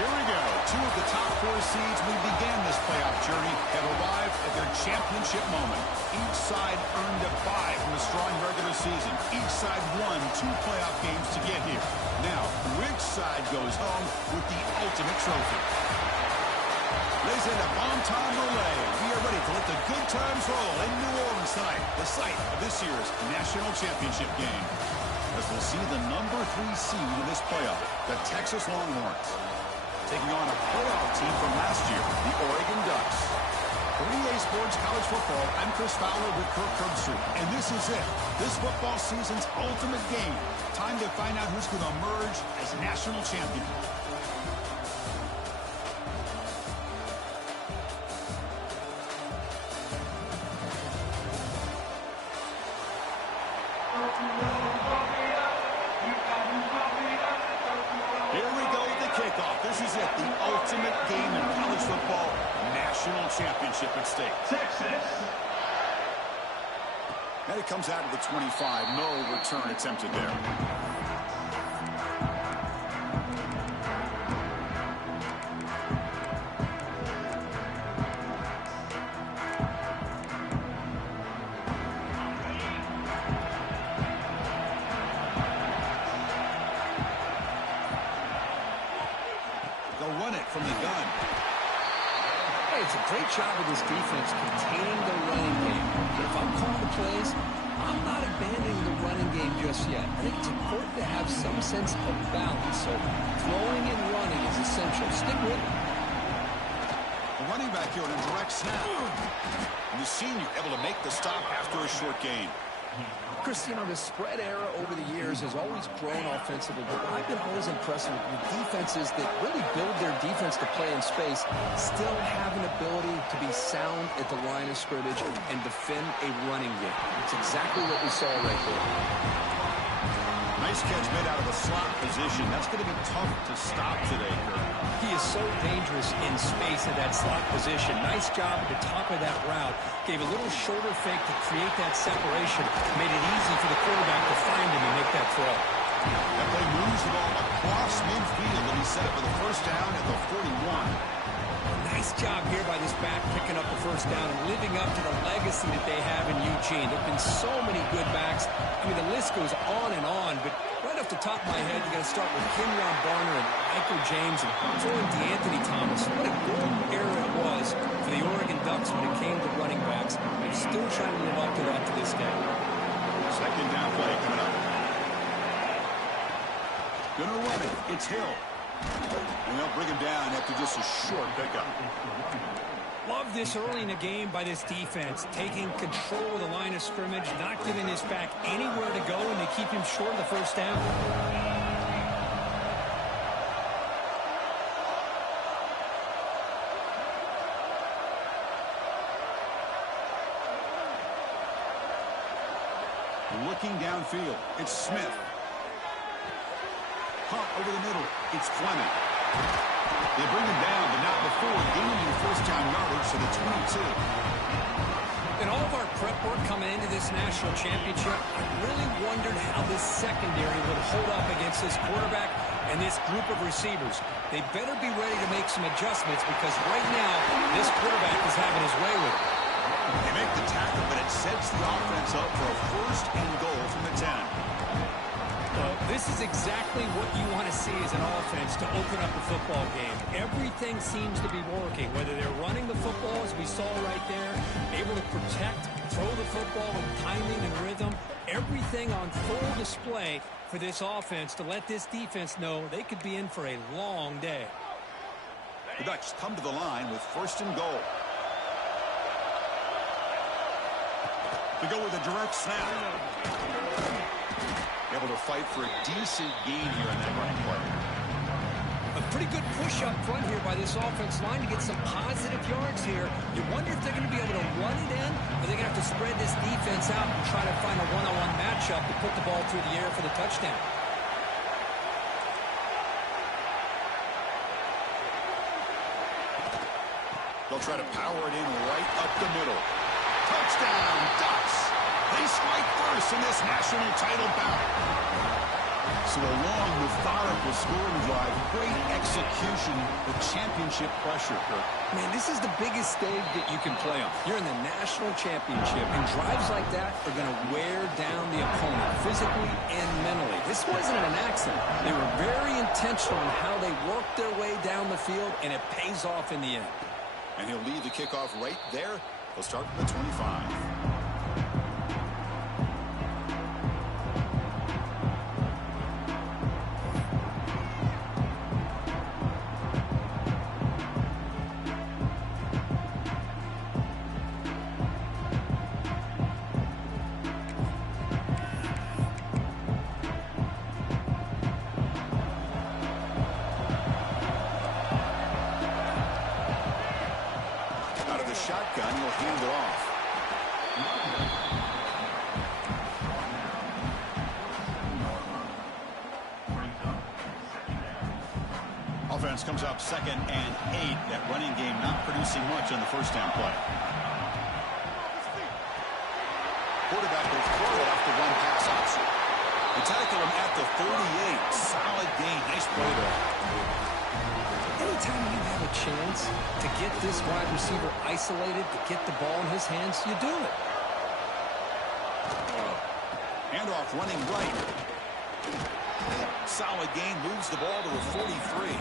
Here we go. Two of the top four seeds we began this playoff journey have arrived at their championship moment. Each side earned a bye from a strong regular season. Each side won 2 playoff games to get here. Now, which side goes home with the ultimate trophy? Lays in a bon temps relay. We are ready to let the good times roll in New Orleans tonight, the site of this year's national championship game. As we'll see the number 3 seed in this playoff, the Texas Longhorns, taking on a playoff team from last year, the Oregon Ducks. For EA Sports College Football, I'm Chris Fowler with Kirk Herbstreit, and this is it. This football season's ultimate game. Time to find out who's going to emerge as national champion. Ultimate game in college football, national championship at stake. Texas. And it comes out of the 25. No return attempted there. From the gun. Hey, it's a great job of this defense containing the running game. But if I'm calling the plays, I'm not abandoning the running game just yet. I think it's important to have some sense of balance. So throwing and running is essential. Stick with it. The running back here in a direct snap. And the senior able to make the stop after a short gain. Chris, you know, the spread era over the years has always grown offensively, but I've been always impressed with defenses that really build their defense to play in space, still have an ability to be sound at the line of scrimmage and defend a running game. It's exactly what we saw right there. Nice catch made out of the slot position. That's going to be tough to stop today, Kirk. He is so dangerous in space in that slot position. Nice job at the top of that route. Gave a little shoulder fake to create that separation. Made it easy for the quarterback to find him and make that throw. That play moves the ball across midfield, and he set it for the first down at the 41. Nice job here by this back picking up the first down and living up to the legacy that they have in Eugene. There have been so many good backs. I mean, the list goes on, but right off the top of my head, you got to start with Kenyon Barner and Michael James and throw in DeAnthony Thomas. What a golden era it was for the Oregon Ducks when it came to running backs. They're still trying to live up to that to this day. Second down play coming up. Gonna run it. It's Hill. And they'll bring him down after just a short pickup. Love this early in the game by this defense, taking control of the line of scrimmage, not giving this back anywhere to go, and they keep him short of the first down. Looking downfield, it's Smith. Hunt over the middle, it's Fleming. They bring him down, but not before gaining first down yardage to the 22. In all of our prep work coming into this national championship, I really wondered how this secondary would hold up against this quarterback and this group of receivers. They better be ready to make some adjustments because right now, this quarterback is having his way with it. They make the tackle, but it sets the offense up for a first and goal from the 10. Well, this is exactly what you want to see as an offense to open up a football game. Everything seems to be working, whether they're running the football, as we saw right there, able to protect, throw the football with timing and rhythm, everything on full display for this offense to let this defense know they could be in for a long day. The Ducks come to the line with first and goal. They go with a direct snap. Able to fight for a decent gain here in that running play. A pretty good push up front here by this offense line to get some positive yards here. You wonder if they're going to be able to run it in, or they're going to have to spread this defense out and try to find a one-on-one matchup to put the ball through the air for the touchdown. They'll try to power it in right up the middle. Touchdown, Ducks! They strike first in this national title bout. So a long, methodical successful scoring drive. Great execution with championship pressure, Kirk. Man, this is the biggest stage that you can play on. You're in the national championship, and drives like that are going to wear down the opponent physically and mentally. This wasn't an accident. They were very intentional in how they worked their way down the field, and it pays off in the end. And he'll lead the kickoff right there. He'll start from the 25. Shotgun, he'll hand it off. Offense comes up 2nd and 8. That running game not producing much on the first down play. Quarterback will throw it off the run pass option. They tackle him at the 38. Solid gain. Nice play there. Anytime you have a chance to get this wide receiver isolated, to get the ball in his hands, you do it. Handoff running right. Solid gain, moves the ball to the 43.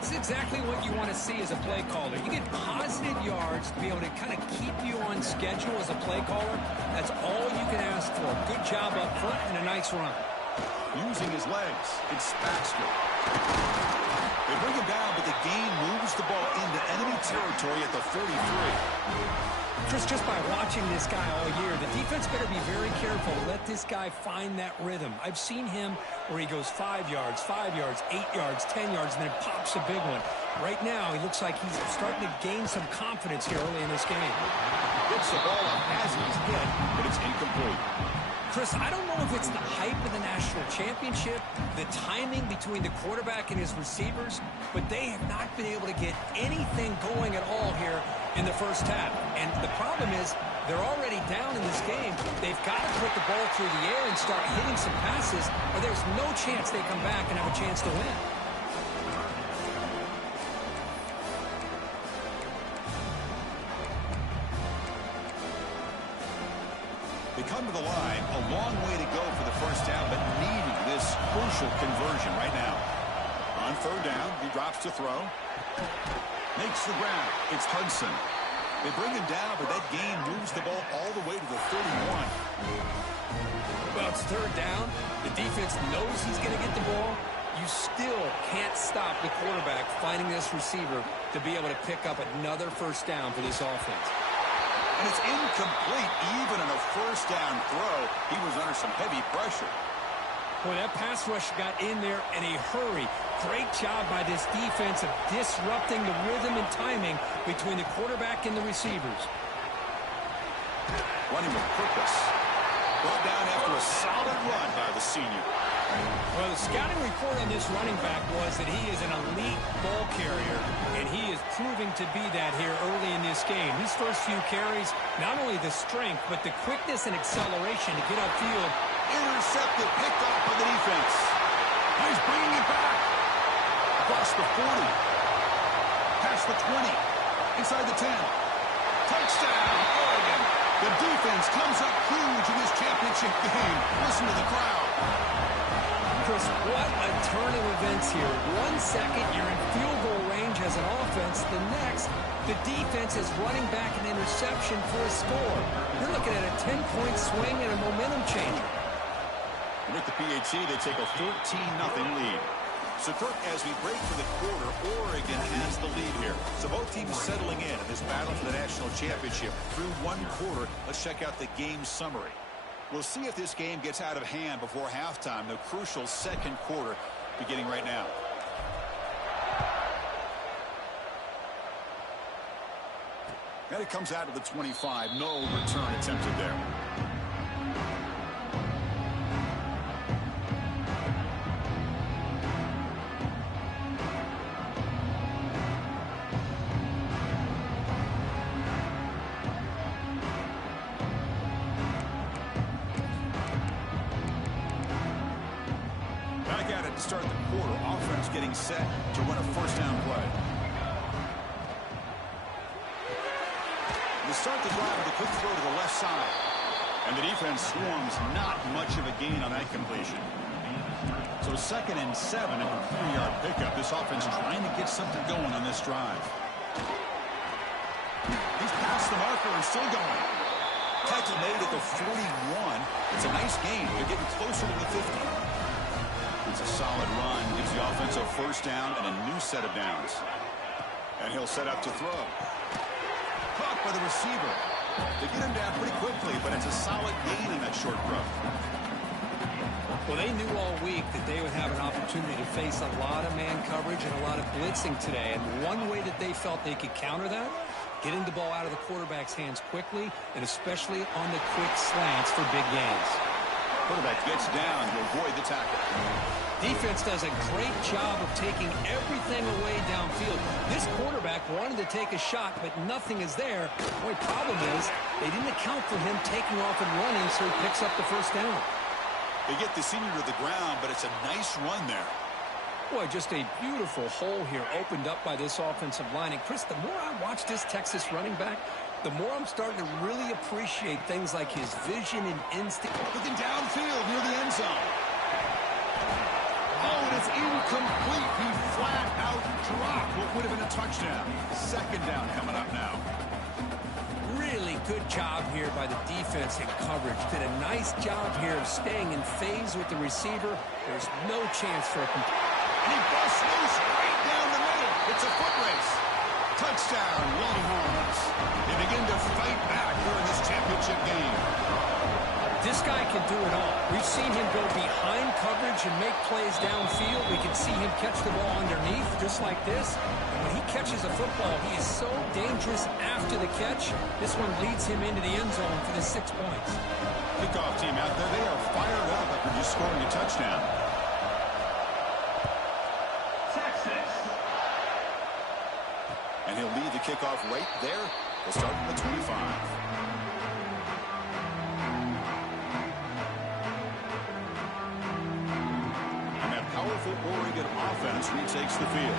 This is exactly what you want to see as a play caller. You get positive yards to be able to kind of keep you on schedule as a play caller. That's all you can ask for. Good job up front and a nice run. Using his legs, it's Baxter. They bring him down, but the gain moves the ball into enemy territory at the 43. Chris, just by watching this guy all year, the defense better be very careful to let this guy find that rhythm. I've seen him where he goes 5 yards, 5 yards, 8 yards, 10 yards, and then pops a big one. Right now, he looks like he's starting to gain some confidence here early in this game. Gets the ball up as he's hit, but it's incomplete. Chris, I don't know if it's the hype of the national championship, the timing between the quarterback and his receivers, but they have not been able to get anything going at all here in the first half. And the problem is they're already down in this game. They've got to put the ball through the air and start hitting some passes, or there's no chance they come back and have a chance to win. They come to the line, a long way to go for the first down, but needing this crucial conversion right now. On 3rd down, he drops to throw. Makes the grab. It's Hudson. They bring him down, but that gain moves the ball all the way to the 31. Well, it's 3rd down. The defense knows he's going to get the ball. You still can't stop the quarterback finding this receiver to be able to pick up another first down for this offense. And it's incomplete. Even in a first down throw, he was under some heavy pressure. Boy, that pass rush got in there in a hurry. Great job by this defense of disrupting the rhythm and timing between the quarterback and the receivers. Running with purpose. Brought down after a solid run by the senior. Well, the scouting report on this running back was that he is an elite ball carrier, and he is proving to be that here early in this game. His first few carries, not only the strength, but the quickness and acceleration to get upfield. Intercepted, picked off by the defense. Now he's bringing it back. Across the 40. Past the 20. Inside the 10. Touchdown, Oregon. The defense comes up huge in this championship game. Listen to the crowd. Chris, what a turn of events here. 1 second, you're in field goal range as an offense. The next, the defense is running back an interception for a score. You're looking at a 10-point swing and a momentum changer. And with the PAT, they take a 14-0 lead. So, Kirk, as we break for the quarter, Oregon has the lead here. So both teams settling in this battle for the national championship. Through 1 quarter, let's check out the game summary. We'll see if this game gets out of hand before halftime, the crucial 2nd quarter beginning right now. And it comes out of the 25. No return attempted there. to start the quarter. Offense getting set to run a first down play. They start the drive with a quick throw to the left side. And the defense swarms, not much of a gain on that completion. So 2nd and 7 and a 3-yard pickup. This offense trying to get something going on this drive. He's past the marker and still going. Tackle made at the 41. It's a nice gain. They're getting closer to the 50. It's a solid run. Gives the offense a first down and a new set of downs. And he'll set up to throw. Caught by the receiver. They get him down pretty quickly, but it's a solid gain in that short throw. Well, they knew all week that they would have an opportunity to face a lot of man coverage and a lot of blitzing today. And one way that they felt they could counter that, getting the ball out of the quarterback's hands quickly, and especially on the quick slants for big gains. Quarterback gets down to avoid the tackle. Defense does a great job of taking everything away downfield. This quarterback wanted to take a shot, but nothing is there. The only problem is they didn't account for him taking off and running, so he picks up the first down. They get the senior to the ground, but it's a nice run there. Boy, just a beautiful hole here opened up by this offensive line. And, Chris, the more I watch this Texas running back, the more I'm starting to really appreciate things like his vision and instinct. Looking downfield near the end zone. Oh, and it's incomplete. He flat out dropped what would have been a touchdown. 2nd down coming up now. Really good job here by the defense in coverage. Did a nice job here of staying in phase with the receiver. There's no chance for a complete. And he busts loose right down the middle. It's a foot race. Touchdown, Longhorns. They begin to fight back here in this championship game. This guy can do it all. We've seen him go behind coverage and make plays downfield. We can see him catch the ball underneath just like this. And when he catches a football, he is so dangerous after the catch. This one leads him into the end zone for the 6 points. Kickoff team out there, they are fired up after just scoring a touchdown. Texas. And he'll lead the kickoff right there. They'll start from the 25. Powerful Oregon offense retakes the field.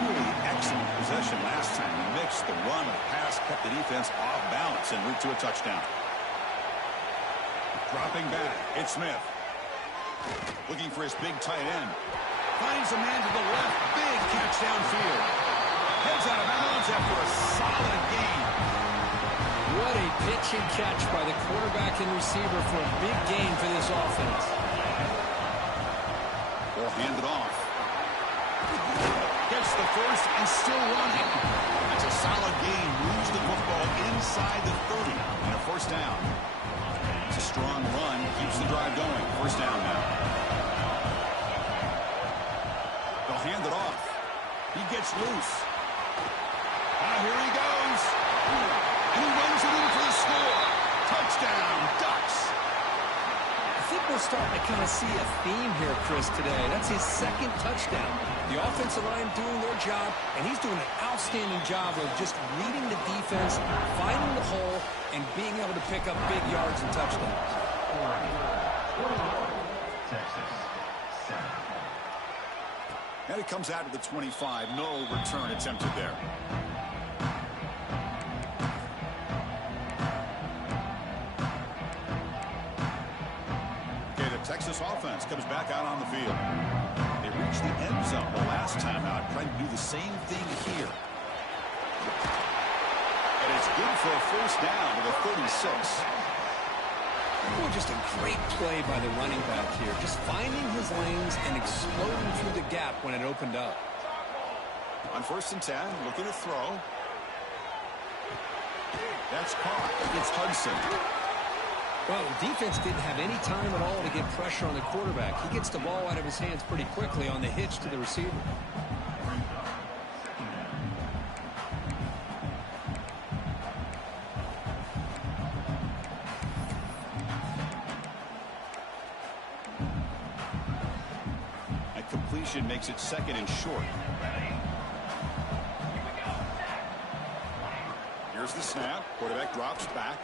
Really excellent possession last time. Mixed the run and pass, kept the defense off balance en route to a touchdown. Dropping back, it's Smith. Looking for his big tight end. Finds a man to the left. Big catch downfield. Heads out of bounds after a solid gain. What a pitch and catch by the quarterback and receiver for a big gain for this offense. Ball handed off. Gets the first and still running. That's a solid gain. Moves the football inside the 30 and a first down. It's a strong run. Keeps the drive going. First down now. They'll hand it off. He gets loose. Here he goes. And he runs it in for the score. Touchdown, Ducks. I think we're starting to kind of see a theme here, Chris, today. That's his 2nd touchdown. The offensive line doing their job, and he's doing an outstanding job of just leading the defense, finding the hole, and being able to pick up big yards and touchdowns. And it comes out to the 25. No return attempted there. Texas offense comes back out on the field. They reached the end zone the last time out, trying to do the same thing here. And it's good for a first down to the 36. Oh, just a great play by the running back here. Just finding his lanes and exploding through the gap when it opened up. On 1st and 10, looking to throw. That's caught. It's Hudson. Well, the defense didn't have any time at all to get pressure on the quarterback. He gets the ball out of his hands pretty quickly on the hitch to the receiver. That completion makes it 2nd and short. Here's the snap. Quarterback drops back.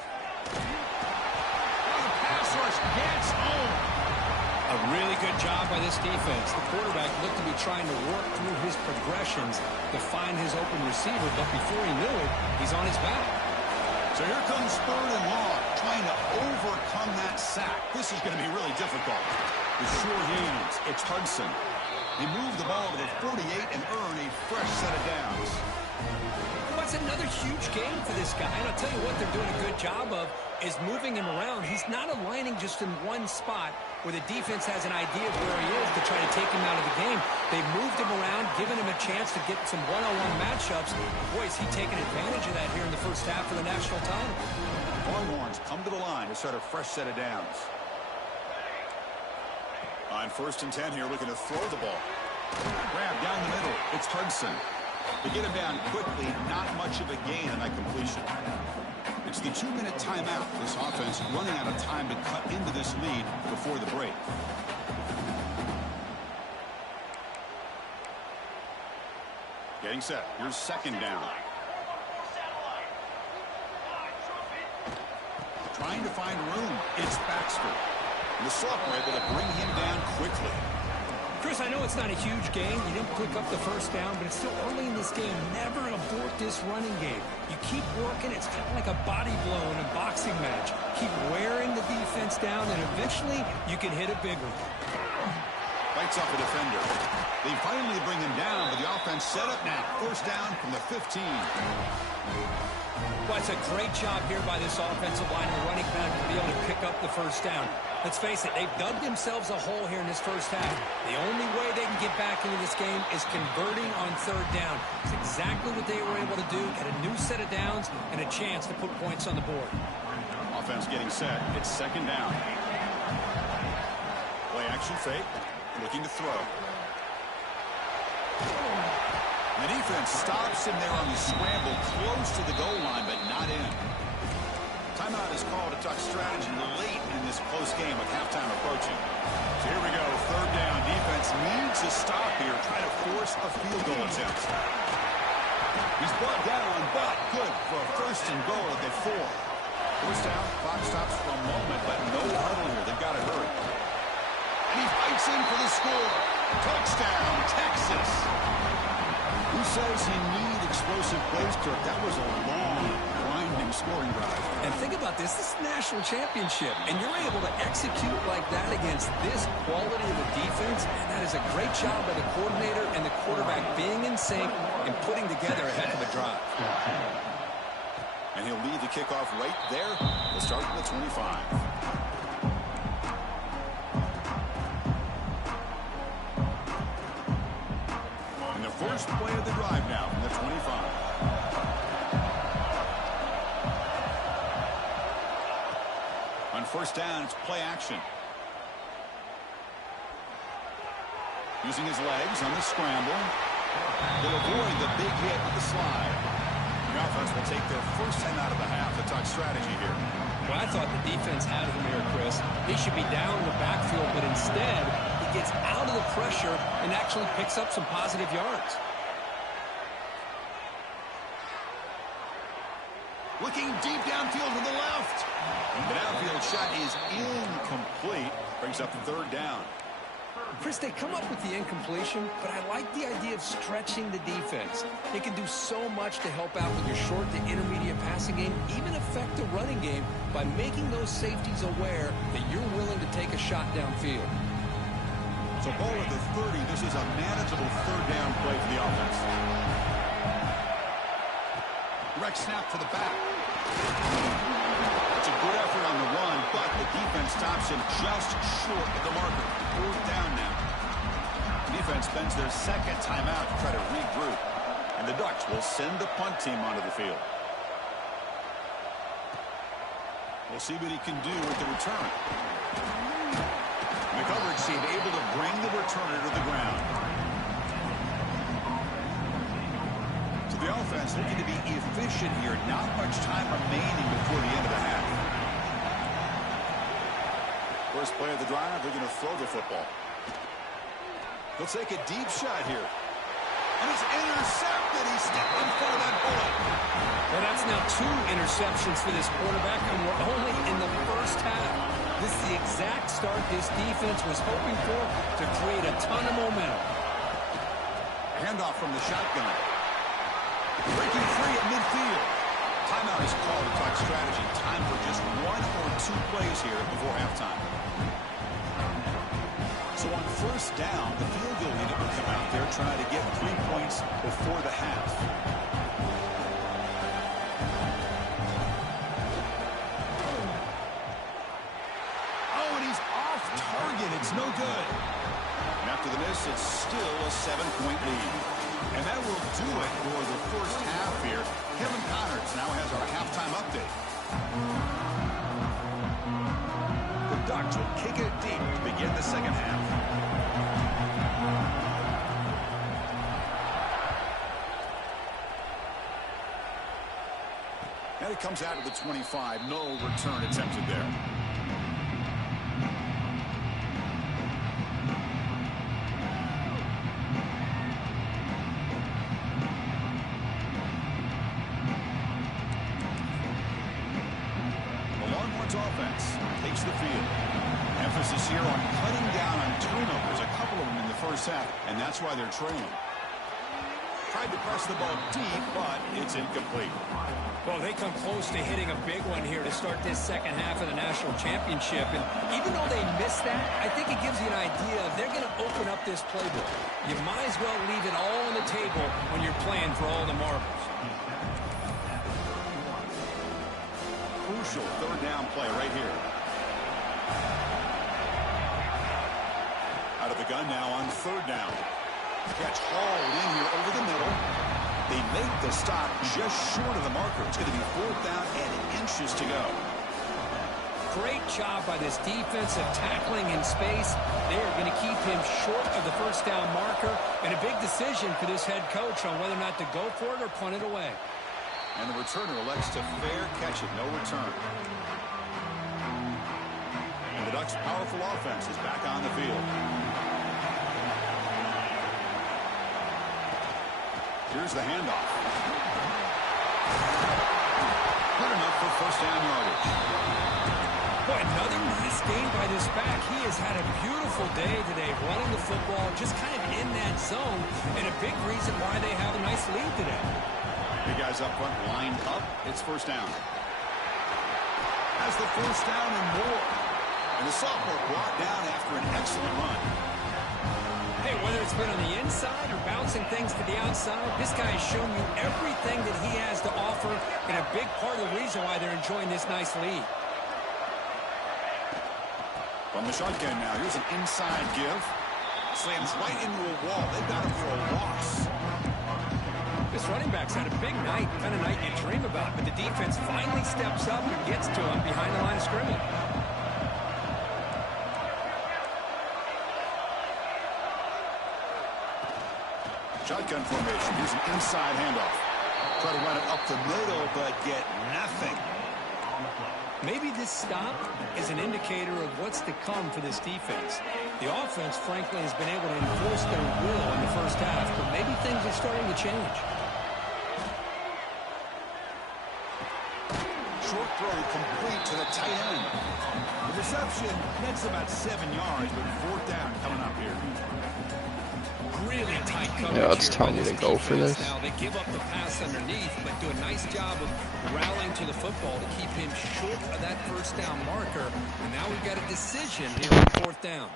Pass rush gets home. A really good job by this defense. The quarterback looked to be trying to work through his progressions to find his open receiver, but before he knew it, he's on his back. So here comes 3rd and long, trying to overcome that sack. This is going to be really difficult. The sure hands, it's Hudson. He moved the ball to the 48 and earned a fresh set of downs. Well, it's another huge game for this guy, and I'll tell you what they're doing a good job of is moving him around. He's not aligning just in one spot where the defense has an idea of where he is to try to take him out of the game. They've moved him around, given him a chance to get some one-on-one matchups. Boy, is he taking advantage of that here in the first half of the national title. Longhorns come to the line to start a fresh set of downs. On 1st and 10 here, looking to throw the ball. Grab down the middle. It's Hudson. They get him down quickly, not much of a gain on that completion. It's the 2-minute timeout. This offense running out of time to cut into this lead before the break. Getting set. Here's 2nd down. Trying to find room. It's Baxter. And the sophomore able to bring him down quickly. Chris, I know it's not a huge game. You didn't pick up the 1st down, but it's still early in this game. Never abort this running game. You keep working. It's kind of like a body blow in a boxing match. Keep wearing the defense down, and eventually you can hit a big one. Bites off a defender. They finally bring him down, but the offense set up now. 1st down from the 15. Well, it's a great job here by this offensive line and the running back to be able to pick up the 1st down. Let's face it, they've dug themselves a hole here in this first half. The only way they can get back into this game is converting on 3rd down. It's exactly what they were able to do. Get a new set of downs and a chance to put points on the board. Offense getting set. It's 2nd down. Play action fake. Looking to throw. The defense stops him there on the scramble, close to the goal line, but not in. Timeout is called to talk strategy late in this close game with halftime approaching. So here we go, 3rd down. Defense needs to stop here, trying to force a field goal attempt. He's brought down, but good for a 1st and goal at the 4. 1st down, clock stops for a moment, but no huddle here. They've got to hurry. And he fights in for the score. Touchdown, Texas. Who says you need explosive plays, Kirk? That was a long, grinding scoring drive. And think about this. This is a national championship, and you're able to execute like that against this quality of a defense, and that is a great job by the coordinator and the quarterback being in sync and putting together a heck of a drive. And he'll lead the kickoff right there. We'll start from the 25. First play of the drive now from the 25. On 1st down, it's play action. Using his legs on the scramble. They'll avoid the big hit with the slide. The offense will take their 1st time out of the half to talk strategy here. Well, I thought the defense had him here, Chris. He should be down in the backfield, but instead he gets out of the pressure and actually picks up some positive yards. Looking deep downfield to the left. The downfield shot is incomplete. Brings up the 3rd down. Chris, they come up with the incompletion, but I like the idea of stretching the defense. They can do so much to help out with your short to intermediate passing game, even affect the running game by making those safeties aware that you're willing to take a shot downfield. So ball at the 30. This is a manageable 3rd down play for the offense. Direct snap to the back. It's a good effort on the run, but the defense stops him just short of the marker. 4th down now. The defense spends their 2nd timeout to try to regroup. And the Ducks will send the punt team onto the field. We'll see what he can do with the return. The coverage team able to bring the returner to the ground. So the offense looking to be efficient here. Not much time remaining before the end of the half. First play of the drive, they're going to throw the football. They'll take a deep shot here. And it's intercepted. He stepped in front of that bullet. Well, that's now 2 interceptions for this quarterback, and we're only in the first half. This is the exact start this defense was hoping for to create a ton of momentum. Handoff from the shotgun. Breaking free at midfield. Timeout is called to talk strategy. Time for just 1 or 2 plays here before halftime. So on first down, the field goal unit will come out there trying to get 3 points before the half. Oh, and he's off target. It's no good. And after the miss, it's still a 7-point lead. And that will do it for the first half here. Kevin Connors now has our halftime update. The Ducks will kick it deep to begin the second half. And it comes out of the 25. No return attempted there. Offense takes the field. Emphasis here on cutting down on turnovers, a couple of them in the first half, and that's why they're trailing. Tried to press the ball deep, but it's incomplete. Well, they come close to hitting a big one here to start this second half of the national championship. And even though they missed that, I think it gives you an idea of they're going to open up this playbook. You might as well leave it all on the table when you're playing for all the marbles. Crucial third down play right here. Out of the gun now on third down. Catch hauled in here over the middle. They make the stop just short of the marker. It's going to be fourth down and inches to go. Great job by this defensive tackling in space. They are going to keep him short of the first down marker. And a big decision for this head coach on whether or not to go for it or punt it away. And the returner elects to fair catch it. No return. And the Ducks' powerful offense is back on the field. Here's the handoff. Good enough for first down yardage. Boy, another nice game by this back. He has had a beautiful day today running the football, just kind of in that zone, and a big reason why they have a nice lead today. Big guys up front lined up. It's first down. Has the first down and more. And the sophomore brought down after an excellent run. Hey, whether it's been on the inside or bouncing things to the outside, this guy has shown you everything that he has to offer, and a big part of the reason why they're enjoying this nice lead. From the shotgun now, here's an inside give. Slams right into a wall. They've got him for a loss. This running back's had a big night, kind of night you dream about, but the defense finally steps up and gets to him behind the line of scrimmage. Shotgun formation. Here's an inside handoff. Try to run it up the middle, but get nothing. Maybe this stop is an indicator of what's to come for this defense. The offense, frankly, has been able to enforce their will in the first half, but maybe things are starting to change. Short throw complete to the tight end. The reception nets about 7 yards, but fourth down coming up here. Really tight coverage. Yeah, it's telling me to go for this. Now they give up the pass underneath, but do a nice job of rallying to the football to keep him short of that first down marker. And now we've got a decision here on fourth down.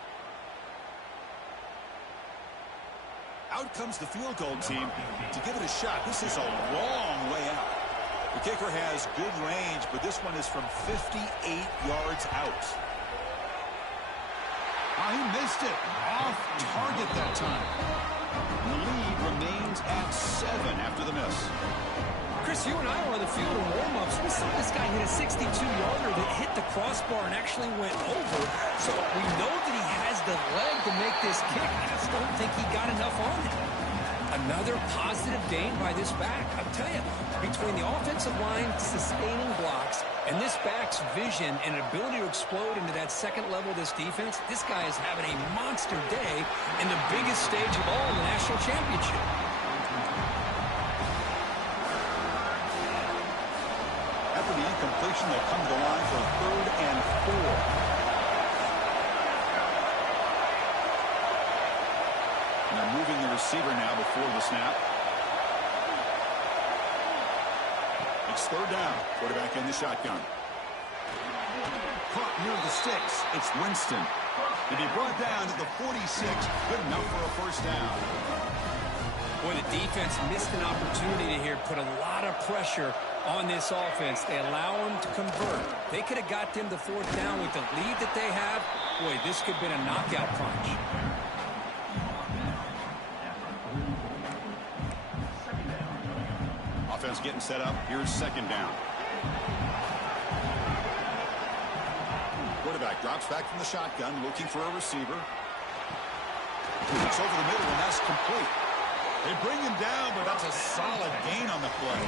Out comes the field goal team to give it a shot. This is a long way out. The kicker has good range, but this one is from 58 yards out. Oh, he missed it. Off target that time. The lead remains at 7 after the miss. Chris, you and I were on the field in warm-ups. We saw this guy hit a 62-yarder that hit the crossbar and actually went over. So we know that he has the leg to make this kick. I just don't think he got enough on it. Another positive gain by this back. I'll tell you, between the offensive line sustaining blocks and this back's vision and ability to explode into that second level of this defense, this guy is having a monster day in the biggest stage of all, the national championship. After the incompletion, they'll come to the line for 3rd and 4. And they're moving the receiver now before the snap. It's third down. Quarterback in the shotgun. Caught near the sticks. It's Winston. To be brought down to the 46. Good enough for a first down. Boy, the defense missed an opportunity to here put a lot of pressure on this offense. They allow them to convert. They could have got them the fourth down with the lead that they have. Boy, this could have been a knockout punch. Offense getting set up. Here's second down. Quarterback drops back from the shotgun, looking for a receiver. It's over the middle, and that's complete. They bring him down, but that's a solid gain on the play.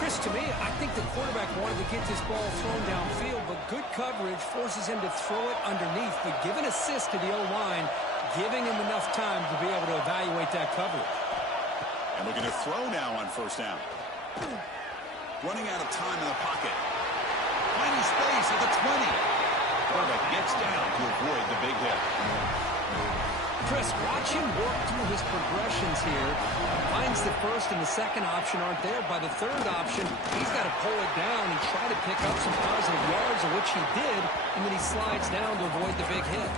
Chris, to me, I think the quarterback wanted to get this ball thrown downfield, but good coverage forces him to throw it underneath. But give an assist to the O-line, giving him enough time to be able to evaluate that coverage. And looking to throw now on first down. Running out of time in the pocket. Finding space at the 20. Quarterback gets down to avoid the big hit. Chris, watch him work through his progressions here. Finds the first and the second option aren't there. By the third option, he's got to pull it down and try to pick up some positive yards, of which he did, and then he slides down to avoid the big hit.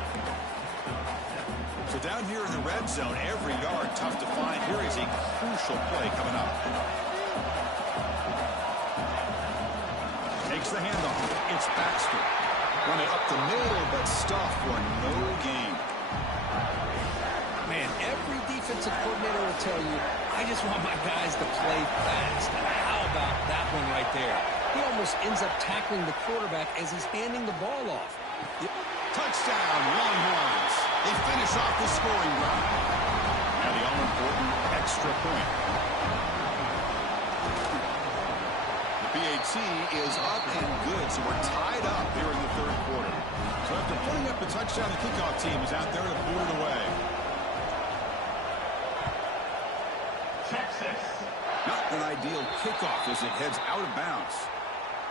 So down here in the red zone, every yard tough to find. Here is a crucial play coming up. Takes the handoff. It's Baxter. Run it up the middle, but stuffed for no gain. Man, every defensive coordinator will tell you, I just want my guys to play fast. And how about that one right there? He almost ends up tackling the quarterback as he's handing the ball off. Touchdown, Longhorns. They finish off the scoring drive. Now the all-important extra point. The PAT is up and good, so we're tied up here in the third quarter. So after putting up the touchdown, the kickoff team is out there to boot it away. Not an ideal kickoff as it heads out of bounds.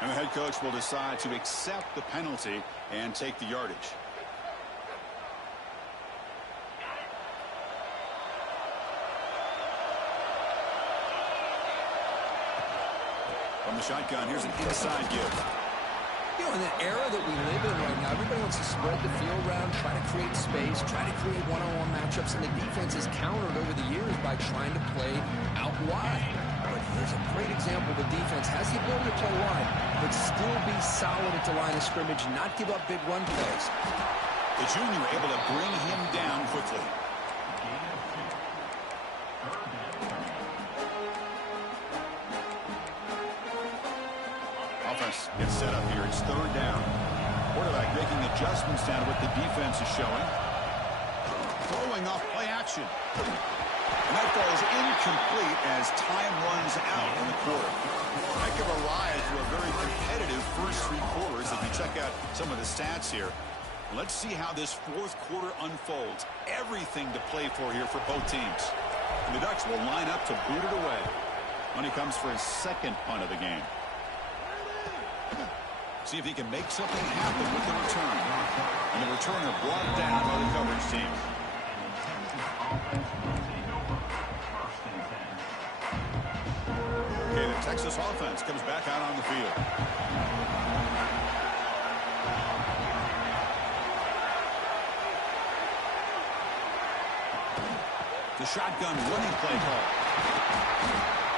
And the head coach will decide to accept the penalty and take the yardage. From the shotgun, here's an inside give. You know, in the era that we live in right now, everybody wants to spread the field around, try to create space, try to create one-on-one matchups, and the defense is countered over the years by trying to play out wide. But here's a great example. The defense has the ability to play wide, but still be solid at the line of scrimmage and not give up big run plays. The junior able to bring him down quickly. Offense gets set up here. It's third down. Quarterback making adjustments down to what the defense is showing. Throwing off play action. And that ball is incomplete as time runs out in the quarter. Heck of a ride through a very competitive first three quarters. If you check out some of the stats here, let's see how this fourth quarter unfolds. Everything to play for here for both teams. And the Ducks will line up to boot it away when he comes for his second punt of the game. See if he can make something happen with the return. And the returner brought down by the coverage team. Okay, the Texas offense comes back out on the field. The shotgun running play call.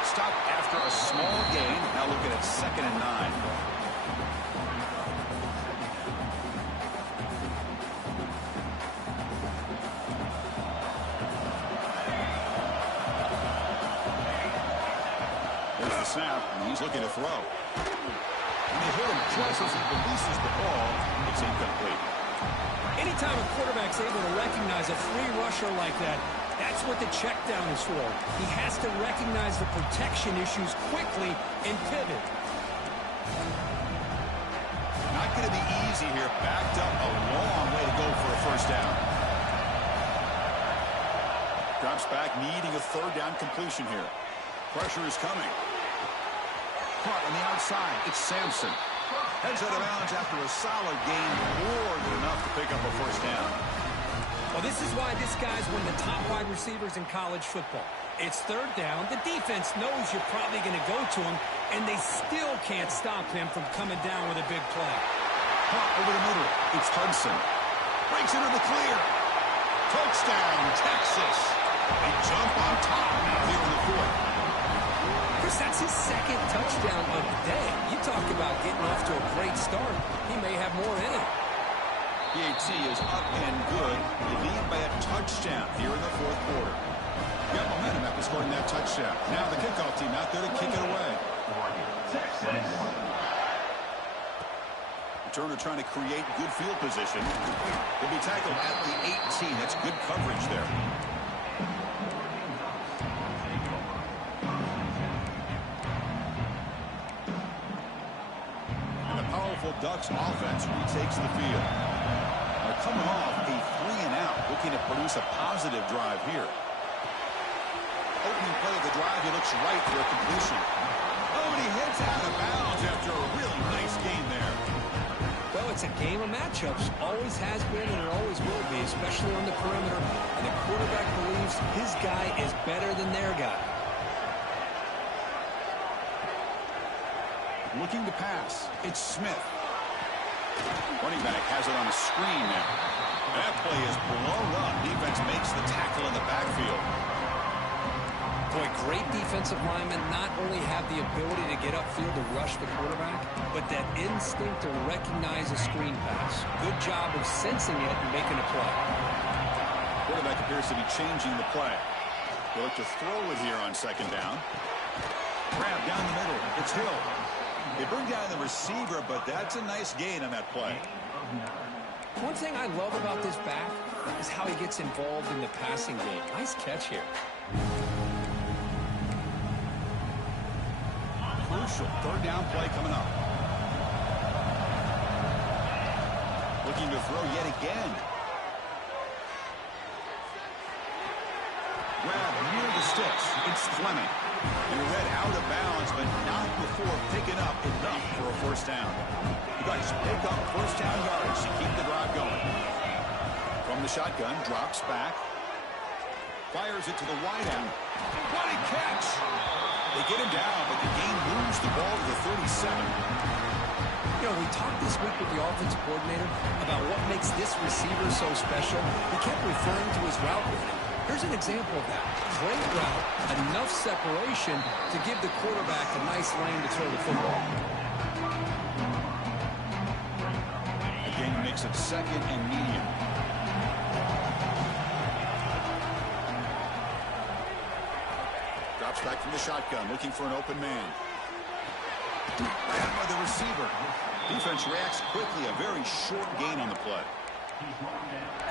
Stop after a small gain. Now looking at 2nd and 9. Snap, and he's looking to throw. And they hit him just as he releases the ball. It's incomplete. Anytime a quarterback's able to recognize a free rusher like that, that's what the check down is for. He has to recognize the protection issues quickly and pivot. Not going to be easy here. Backed up a long way to go for a first down. Drops back, needing a third down completion here. Pressure is coming. Caught on the outside. It's Sampson. Heads out of bounds after a solid gain, more than enough to pick up a first down. Well, this is why this guy's one of the top wide receivers in college football. It's third down. The defense knows you're probably going to go to him, and they still can't stop him from coming down with a big play. Hot over the middle. It's Hudson. Breaks into the clear. Touchdown, Texas. They jump on top now here in the fourth. Chris, that's his second touchdown of the day. You talk about getting off to a great start. He may have more in it. PAT is up and good. They lead by a touchdown here in the fourth quarter. Got momentum after scoring that touchdown. Now the kickoff team out there to kick it away. Returner trying to create good field position. He'll be tackled at the 18. That's good coverage there. And the powerful Ducks offense retakes the field. They're coming off a 3-and-out, looking to produce a positive drive here. Opening play of the drive, he looks right for a completion. Oh, and he hits out of bounds after a really nice game there. Well, it's a game of matchups. Always has been and it always will be, especially on the perimeter. And the quarterback believes his guy is better than their guy. Looking to pass. It's Smith. Running back has it on a screen now. That play is blown up. Defense makes the tackle in the backfield. Boy, great defensive linemen not only have the ability to get upfield to rush the quarterback, but that instinct to recognize a screen pass. Good job of sensing it and making a play. Quarterback appears to be changing the play. He'll look to throw it here on second down. Grab down the middle. It's Hill. They bring down the receiver, but that's a nice gain on that play. One thing I love about this back is how he gets involved in the passing game. Nice catch here. Crucial third down play coming up. Looking to throw yet again. Grab near the sticks. It's Fleming. And read out of bounds, but not before picking up enough for a first down. The Ducks pick up first down yards to keep the drive going. From the shotgun, drops back. Fires it to the wideout. What a catch! They get him down, but the game moves the ball to the 37. You know, we talked this week with the offensive coordinator about what makes this receiver so special. He kept referring to his route running. Here's an example of that. Great route, enough separation to give the quarterback a nice lane to throw the football. Again, makes it second and medium. Drops back from the shotgun, looking for an open man. Ran by the receiver. Defense reacts quickly. A very short gain on the play.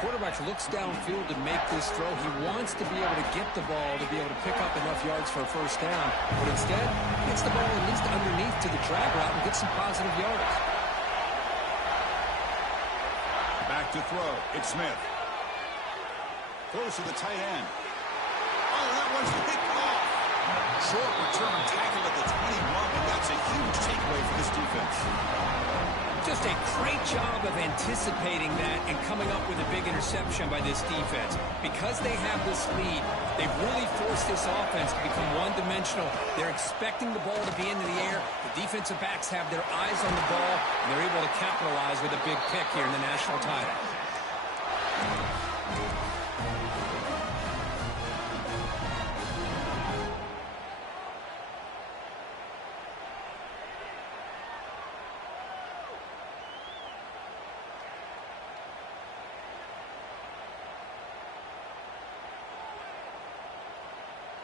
Quarterback looks downfield to make this throw. He wants to be able to get the ball to be able to pick up enough yards for a first down. But instead, gets the ball at least underneath to the drag route and gets some positive yards. Back to throw. It's Smith. Throws to the tight end. Oh, that one's picked off. Short return tackle at the 21, and that's a huge takeaway for this defense. Just a great job of anticipating that and coming up with a big interception by this defense. Because they have this lead, they've really forced this offense to become one-dimensional. They're expecting the ball to be into the air. The defensive backs have their eyes on the ball, and they're able to capitalize with a big pick here in the national title.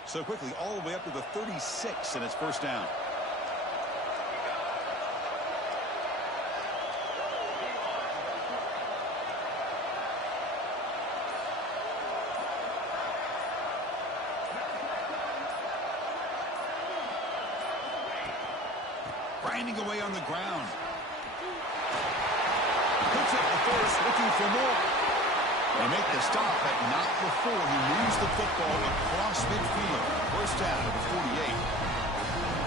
So quickly, all the way up to the 36, and it's first down. Grinding away on the ground. Puts it at the first, looking for more. They make the stop, but not before he moves the football across midfield. First down at the 48.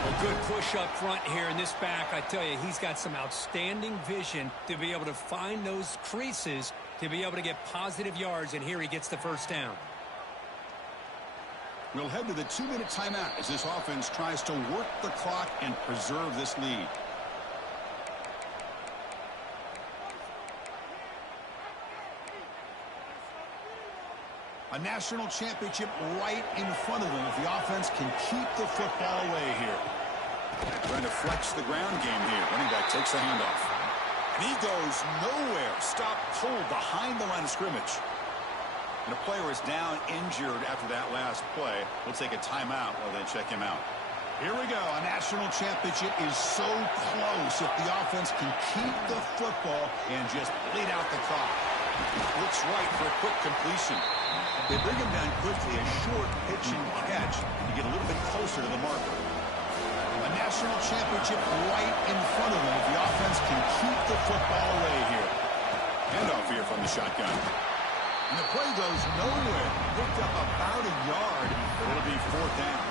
Well, good push up front here in this back. I tell you, he's got some outstanding vision to be able to find those creases to be able to get positive yards, and here he gets the first down. We'll head to the 2-minute timeout as this offense tries to work the clock and preserve this lead. A national championship right in front of them if the offense can keep the football away here. Trying to flex the ground game here. Running back takes the handoff. And he goes nowhere. Stop cold behind the line of scrimmage. And a player is down injured after that last play. We'll take a timeout while they check him out. Here we go. A national championship is so close if the offense can keep the football and just bleed out the clock. Looks right for a quick completion. They bring him down quickly. A short pitch and catch to get a little bit closer to the marker. A national championship right in front of them if the offense can keep the football away here. Handoff here from the shotgun. And the play goes nowhere. Picked up about a yard. It'll be 4th down.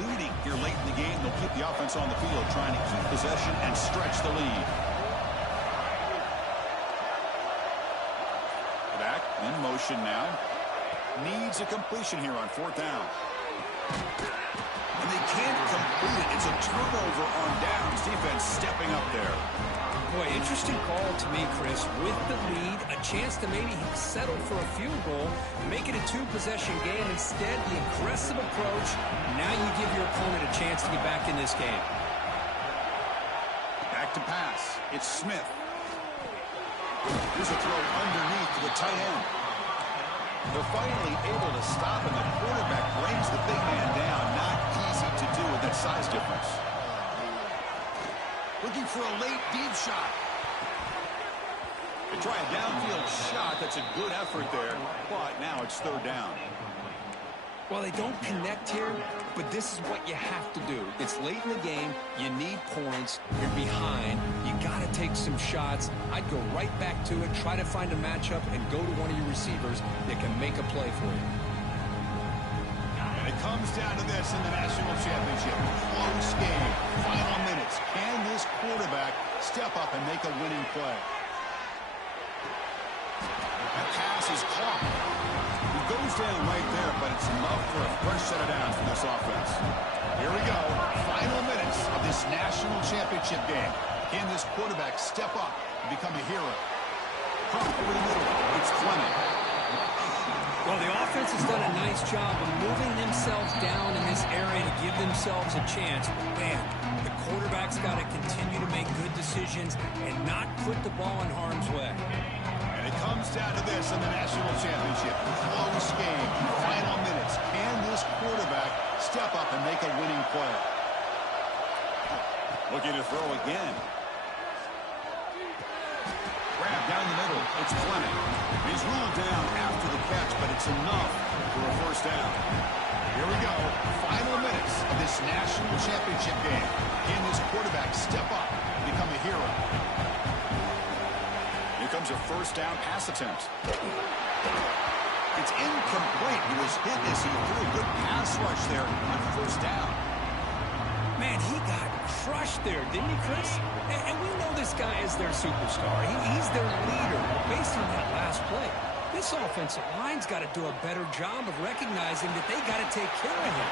Leading here late in the game. They'll keep the offense on the field, trying to keep possession and stretch the lead. Back in motion now. Needs a completion here on 4th down. And they can't complete it. It's a turnover on downs. Defense stepping up there. Boy, interesting call to me, Chris. With the lead, a chance to maybe settle for a field goal, make it a 2-possession game. Instead, the aggressive approach. Now you give your opponent a chance to get back in this game. Back to pass. It's Smith. Here's a throw underneath to the tight end. They're finally able to stop, and the quarterback brings the big man down. Not easy to do with that size difference. Looking for a late deep shot. They try a downfield shot. That's a good effort there, but now it's 3rd down. Well, they don't connect here, but this is what you have to do. It's late in the game. You need points. You're behind. You got to take some shots. I'd go right back to it, try to find a matchup, and go to one of your receivers that can make a play for you. And it comes down to this in the national championship. Close game. Final minutes. Can this quarterback step up and make a winning play? That pass is caught. He goes down right there, but it's enough for a fresh set of downs for this offense. Here we go. Final minutes of this national championship game. Can this quarterback step up and become a hero? Pump over the middle. It's Fleming. Well, the offense has done a nice job of moving themselves down in this area to give themselves a chance. But, man, the quarterback's got to continue to make good decisions and not put the ball in harm's way. And it comes down to this in the national championship. Close game. Final minutes. Can this quarterback step up and make a winning play? Looking to throw again. Grab down the middle. It's Fleming. He's ruled down after the catch, but it's enough for a 1st down. Here we go. Final minutes of this national championship game. Can this quarterback step up and become a hero? Here comes a 1st down pass attempt. It's incomplete. He was hit as he threw a good pass rush there on 1st down. Man, he got crushed there, didn't he, Chris? And we know this guy is their superstar. He's their leader. Based on that last play, this offensive line's got to do a better job of recognizing that they got to take care of him.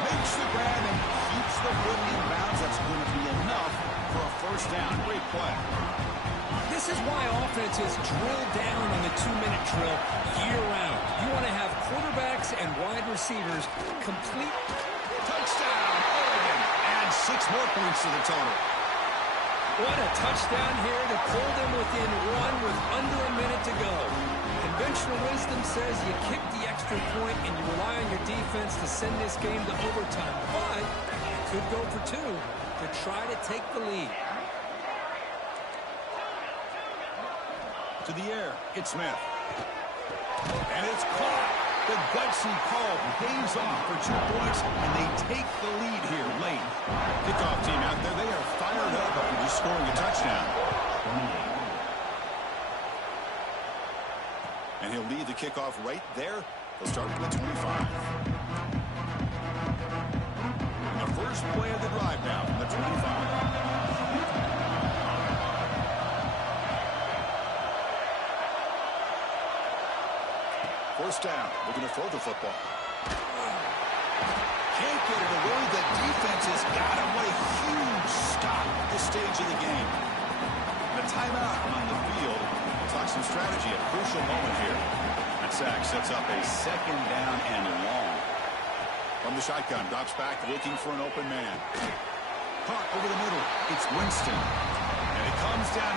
Makes the grab and keeps the foot in bounds. That's going to be enough for a 1st down. Great play. This is why offenses drill down on the 2-minute drill year-round. You want to have quarterbacks and wide receivers complete. Touchdown, Oregon. And 6 more points to the total. What a touchdown here to pull them within 1 with under a minute to go. Conventional wisdom says you kick the extra point and you rely on your defense to send this game to overtime. But you could go for 2 to try to take the lead. To the air, it's Smith. And it's caught. The gutsy call pays off for 2 points, and they take the lead here late. Kickoff team out there, they are fired up after just scoring a touchdown. And he'll lead the kickoff right there. They'll start at the 25. first play of the drive now from the 25. First down. We're going to throw the football. Can't get it away. The defense has got him. What a huge stop at this stage of the game. And a timeout on the field. We'll talk some strategy at a crucial moment here. That sack sets up a second down and long. From the shotgun, drops back, looking for an open man. Caught over the middle. It's Winston. And it comes down.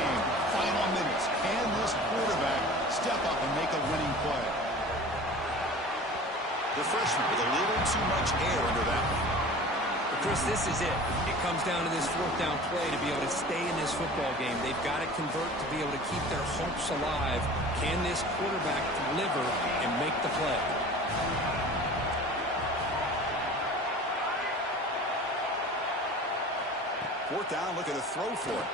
Final minutes. Can this quarterback step up and make a winning play? The freshman with a little too much air under that one. But Chris, this is it. It comes down to this fourth down play to be able to stay in this football game. They've got to convert to be able to keep their hopes alive. Can this quarterback deliver and make the play? Fourth down, look at a throw for it.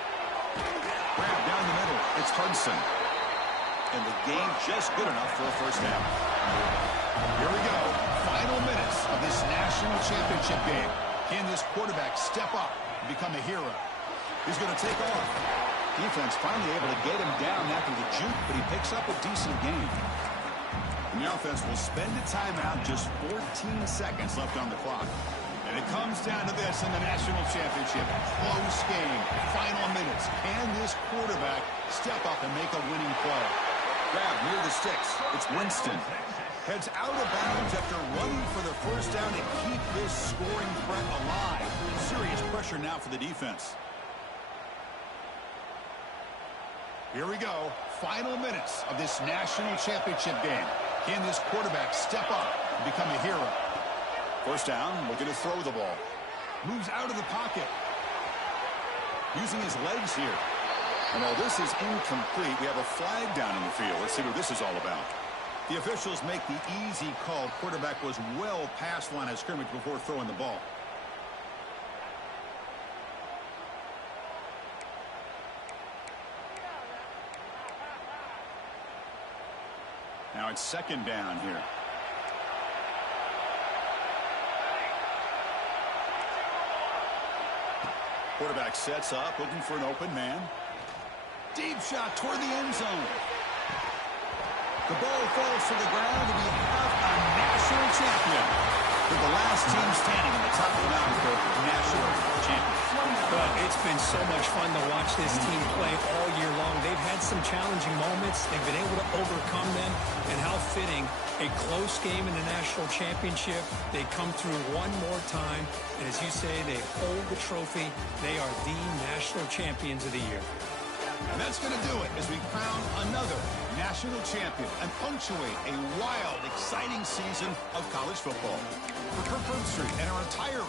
Grab down the middle. It's Hudson. And the game just good enough for a first down. Here we go. Final minutes of this national championship game. Can this quarterback step up and become a hero? He's going to take off. Defense finally able to get him down after the juke, but he picks up a decent gain. And the offense will spend a timeout, just 14 seconds left on the clock. And it comes down to this in the national championship. Close game. Final minutes. Can this quarterback step up and make a winning play? Grab near the sticks. It's Winston. Heads out of bounds after running for the first down to keep this scoring threat alive. Serious pressure now for the defense. Here we go. Final minutes of this national championship game. Can this quarterback step up and become a hero? First down, we're going to throw the ball. Moves out of the pocket. Using his legs here. And while this is incomplete, we have a flag down in the field. Let's see what this is all about. The officials make the easy call. Quarterback was well past line of scrimmage before throwing the ball. Now it's second down here. Quarterback sets up, looking for an open man. Deep shot toward the end zone. The ball falls to the ground, and we have a national champion. They're the last team standing on the top of the mountain for national champion. But it's been so much fun to watch this team play all year long. They've had some challenging moments. They've been able to overcome them. And how fitting, a close game in the national championship. They come through one more time. And as you say, they hold the trophy. They are the national champions of the year. And that's going to do it as we crown another national champion and punctuate a wild, exciting season of college football. For Kirk Herbstreit and our entire